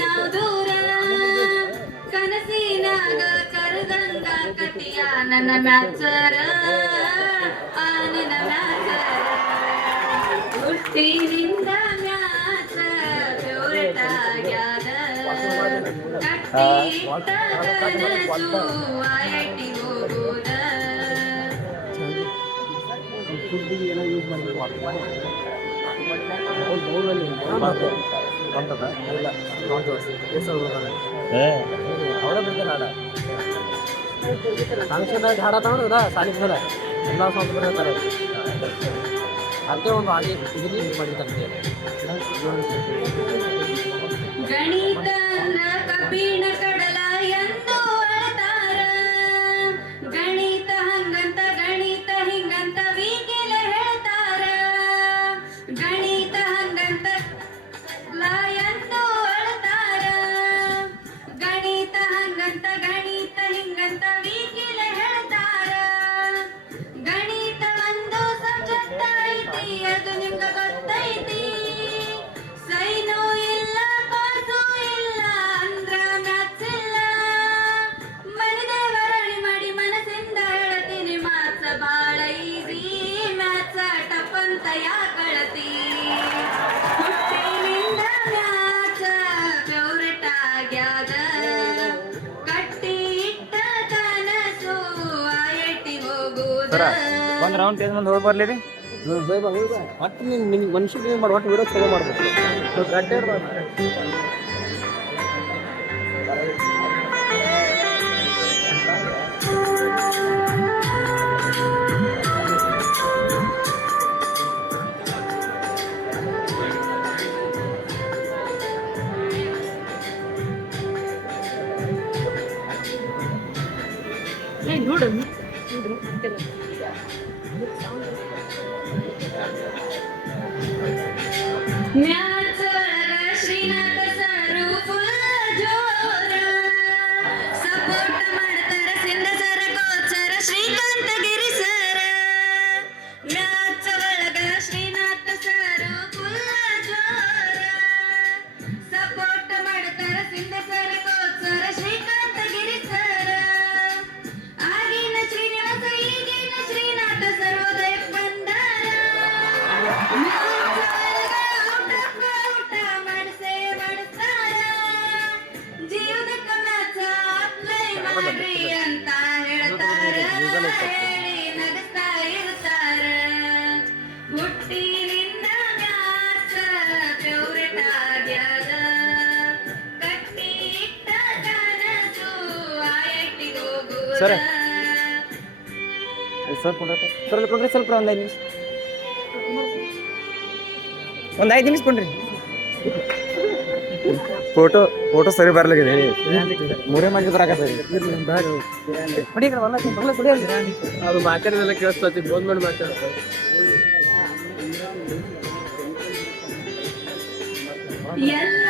ನಾವು ದೂರ ಕನಸಿನಾಗ ಕರೆದಂಗ ಕಟಿಯ ನನ್ನ ಮ್ಯಾಚರ ನಿನ್ನ ಮ್ಯಾಚರ ಹುಟ್ಟಿನಿಂದ ಮ್ಯಾಚ ಫೇವರೇಟ್ ಆಗ್ಯಾದ ಕಟ್ಟಿಟ್ಟ ಕನಸು ಐಐಟಿ ಹೋಗೋದ ಅವರ ಬಿಡ್ತಾನೆ ಹಾಡ ಫಂಕ್ಷನ್ ಹಾಡ ತಗೊಂಡ್ರ ಸಾಲಿಗೆ ಮೇಲೆ ಎಲ್ಲ ಸಾಂಗ್ ಬರ್ತಾರೆ ಅದೇ ಒಂದು ಹಾಗೆ ಇದನ್ನು ಯೂಸ್ ಮಾಡಿರ್ತಾರೆ ಗಣಿತ ಕಬ್ಬಿಣ ಕಡಲ ಎಂದು ಅಳತಾರ ಗಣಿತ ಹಂಗಂತ ಗಣಿತ ಹಿಂಗಂತ ವೀಗಿಲ ಹೇಳ್ತಾರ ಗಣಿತ ಹಂಗಂತ ಎಂದು ಅಳತಾರ ಗಣಿತ ಹಂಗಂತ ಗಣಿತ ಹಿಂಗಂತ ವೀಗಿಲ ಹೇಳ್ತಾರ ಗಣಿತ ಒಂದು ಸಬ್ಜೆಕ್ಟ್ ಐತಿ ಅದು ನಿಮ್ಗ ಗೊತ್ತೈತಿ ಸೈನು ಇಲ್ಲ ಪಾಸು ಇಲ್ಲ ಅಂದ್ರ ಮ್ಯಾಥ್ಸ್ ಇಲ್ಲ ಮನದೇವರಣಿ ಮಾಡಿ ಮನಸ್ಸಿಂದ ಹೇಳ್ತೀನಿ ಮ್ಯಾಥ್ಸ್ ಬಾಳ ಈಸಿ ಮ್ಯಾಥ್ಸ್ ಟಫ್ ಅಂತ ಯಾಕಳತಿ ಹುಟ್ಟಿನಿಂದ ಮ್ಯಾಥ್ಸ್ ಫೇವರೇಟ್ ಆಗ್ಯಾದ ಕಟ್ಟಿ ಇಟ್ಟ ಕನಸು ಐಐಟಿ ಹೋಗುದ ಒಂದು ರೌಂಡ್ ಟೇಜ್ ಮುಂದೆ ಹೋಗಿ ಬರ್ಲಿ ರೀ ಒಟ್ಟು ನಿಮ್ಗೆ ಮನುಷ್ಯಗೆ ಏನು ಮಾಡಿ ಒಟ್ಟು ವಿಡಿಯೋ ಚಲೋ ಮಾಡ್ಬೇಕು ಗಡ್ಡೆ ಮ್ಯಾಥ್ಸ್ ಒಳಗ ಶ್ರೀನಾಥ ಸರು ಫುಲ್ ಜೋರ ಸಪೋರ್ಟ್ ಮಾಡ್ತಾರ ಸಿಂಧ ಸರ ಕೋಚರ ಶ್ರೀಕಾಂತ ಗಿರಿ ಸರ ಮ್ಯಾಥ್ಸ್ ಒಳಗ ಶ್ರೀನಾಥ ಸರು ಫುಲ್ ಜೋರ ಸಪೋರ್ಟ್ ಮಾಡ್ತಾರ ಸಿಂಧ ಸರ ಕೋಚರ ಶ್ರೀಕಾಂತ ಗಿರಿ ಸರ ಆಗಿನ ಶ್ರೀನಿವಾಸ ಈಗಿನ ಶ್ರೀನಾಥ ಸರ್ವೋದಯ ಬಂದಾರ ಜೀವನಕ್ಕ ಮ್ಯಾಚ ಅಪ್ಲೈ ಮಾಡ್ರಿ ಅಂತ ಹೇಳ್ತಾರ ಹೇಳಿ ನಗಸ್ತಾ ಇರ್ತಾರ ಹುಟ್ಟಿನಿಂದ ಮ್ಯಾಚ ಫೇವರೇಟ್ ಆಗ್ಯಾದ ಕಟ್ಟಿ ಇಟ್ಟ ಕನಸು ಐಐಟಿ ಹೋಗುದ ಸರ್ ಸ್ವಲ್ಪ ಕೊಡ್ರಿ ಸ್ವಲ್ಪ ಒಂದು 5 ನಿಮಿಷ ಒಂದು 5 ನಿಮಿಷ ಕೊಡ್ರಿ ಫೋಟೋ ಸರಿ ಬರ್ಲಾಗಿದೆ ಮೂರೇ ಮಾಡಿ ಅದು ಮಾತಾಡಿದೆಲ್ಲ ಕೇಳಿಸ್ತತಿ ಬೋನ್ ಮಾಡಿ ಮಾತಾಡ ಎಲ್ಲ